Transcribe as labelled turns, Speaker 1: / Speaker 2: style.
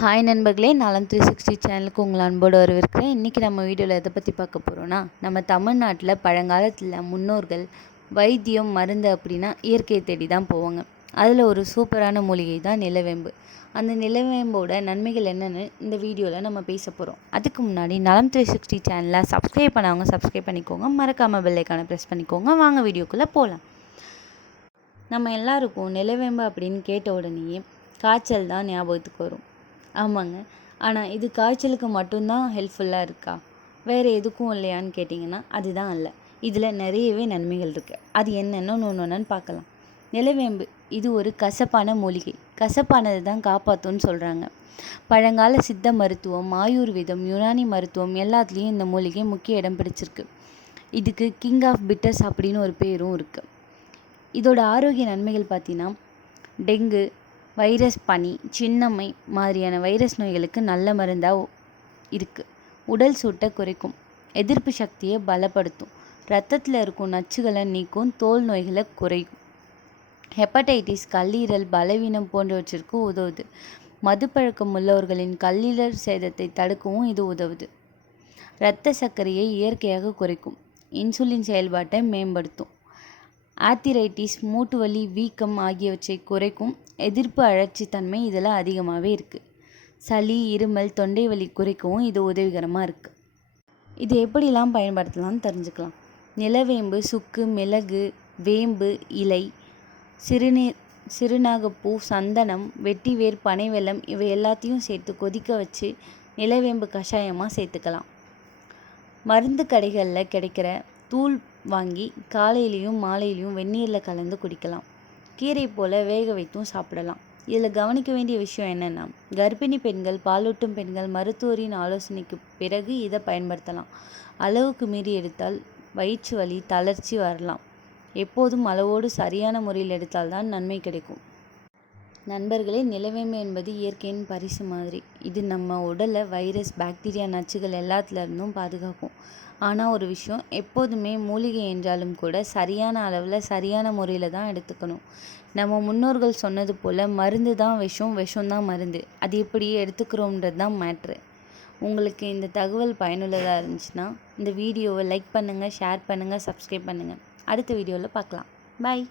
Speaker 1: Hi நண்பர்களே நலம் three sixty சேனலுக்கு உங்களை அன்போடு வரவேற்கிறேன். இன்றைக்கி நம்ம வீடியோவில் எதை பற்றி பார்க்க போகிறோன்னா நம்ம தமிழ்நாட்டில் பழங்காலத்தில் முன்னோர்கள் வைத்தியம் மருந்து அப்படின்னா இயற்கையை தேடி தான் போவாங்க. அதில் ஒரு சூப்பரான மூலிகை தான் நிலவேம்பு. அந்த நிலவேம்போட நன்மைகள் என்னென்னு இந்த வீடியோவில் நம்ம பேச போகிறோம் அதுக்கு முன்னாடி நலம் த்ரீ சிக்ஸ்டி சேனலை சப்ஸ்கிரைப் பண்ணவங்க சப்ஸ்கிரைப் பண்ணிக்கோங்க. மறக்காமல் பெல்லைக்கான ப்ரெஸ் பண்ணிக்கோங்க. வாங்க வீடியோக்குள்ளே போகலாம் நம்ம எல்லாருக்கும் நிலவேம்பு அப்படின்னு கேட்ட உடனேயே காய்ச்சல் தான் ஞாபகத்துக்கு வரும். ஆமாங்க. ஆனால் இது காய்ச்சலுக்கு மட்டும்தான் ஹெல்ப்ஃபுல்லாக இருக்கா? வேறு எதுக்கும் இல்லையான்னு கேட்டிங்கன்னா அதுதான் இல்லை. இதில் நிறையவே நன்மைகள் இருக்குது அது என்னென்னு ஒன்று ஒன்றுன்னு பார்க்கலாம். நிலவேம்பு இது ஒரு கசப்பான மூலிகை. கசப்பானது தான் காப்பாற்றும்னு சொல்கிறாங்க பழங்கால சித்த மருத்துவம் ஆயுர்வேதம் யுனானி மருத்துவம் எல்லாத்துலேயும் இந்த மூலிகை முக்கிய இடம் பிடிச்சிருக்கு. இதுக்கு கிங் ஆஃப் பிட்டர்ஸ் அப்படின்னு ஒரு பேரும் இருக்குது இதோட ஆரோக்கிய நன்மைகள் பார்த்தீங்கன்னா டெங்கு வைரஸ் பனி சின்னம்மை மாதிரியான வைரஸ் நோய்களுக்கு நல்ல மருந்தாக இருக்குது உடல் சூட்டை குறைக்கும். எதிர்ப்பு சக்தியை பலப்படுத்தும். ரத்தத்தில் இருக்கும் நச்சுகளை நீக்கும் தோல் நோய்களை குறைக்கும். ஹெப்படைட்டிஸ் கல்லீரல் பலவீனம் போன்றவற்றிற்கு உதவுது. மதுப்பழக்கம் உள்ளவர்களின் கல்லீரல் சேதத்தை தடுக்கவும் இது உதவுது. இரத்த சர்க்கரையை இயற்கையாக குறைக்கும். இன்சுலின் செயல்பாட்டை மேம்படுத்தும். ஆத்திரைட்டிஸ் மூட்டு வலி வீக்கம் ஆகியவற்றை குறைக்கும் எதிர்ப்பு அழற்சி தன்மை இதில் அதிகமாகவே இருக்குது சளி இருமல் தொண்டை வலி குறைக்கவும் இது உதவிகரமாக இருக்குது இது எப்படிலாம் பயன்படுத்தலாம்னு தெரிஞ்சுக்கலாம். நிலவேம்பு சுக்கு மிளகு வேம்பு இலை சிறுநீர் சிறுநாகப்பூ சந்தனம் வெட்டிவேர் பனைவெல்லம் இவை எல்லாத்தையும் சேர்த்து கொதிக்க வச்சு நிலவேம்பு கஷாயமாக சேர்த்துக்கலாம். மருந்து கடைகளில் கிடைக்கிற தூள் வாங்கி காலையிலையும் மாலையிலையும் வெந்நீரில் கலந்து குடிக்கலாம். கீரை போல் வேக வைத்தும் சாப்பிடலாம். இதில் கவனிக்க வேண்டிய விஷயம் என்னென்னா கர்ப்பிணி பெண்கள் பாலூட்டும் பெண்கள் மருத்துவரின் ஆலோசனைக்கு பிறகு இதை பயன்படுத்தலாம். அளவுக்கு மீறி எடுத்தால் வயிற்று வலி தளர்ச்சி வரலாம். எப்போதும் அளவோடு சரியான முறையில் எடுத்தால்தான் நன்மை கிடைக்கும். நண்பர்களே நிலவேம்பு என்பது இயற்கையின் பரிசு மாதிரி. இது நம்ம உடலை வைரஸ் பாக்டீரியா நச்சுகள் எல்லாத்துலேருந்தும் பாதுகாக்கும். ஆனால் ஒரு விஷயம் எப்போதுமே மூலிகை என்றாலும் கூட சரியான அளவில் சரியான முறையில் தான் எடுத்துக்கணும். நம்ம முன்னோர்கள் சொன்னது போல் மருந்து தான் விஷம் விஷம் தான் மருந்து. அது எப்படி எடுத்துக்கிறோன்றது தான் மேட்ரு. உங்களுக்கு இந்த தகவல் பயனுள்ளதாக இருந்துச்சுன்னா இந்த வீடியோவை லைக் பண்ணுங்கள் ஷேர் பண்ணுங்கள் சப்ஸ்கிரைப் பண்ணுங்கள் அடுத்த வீடியோவில் பார்க்கலாம். பாய்.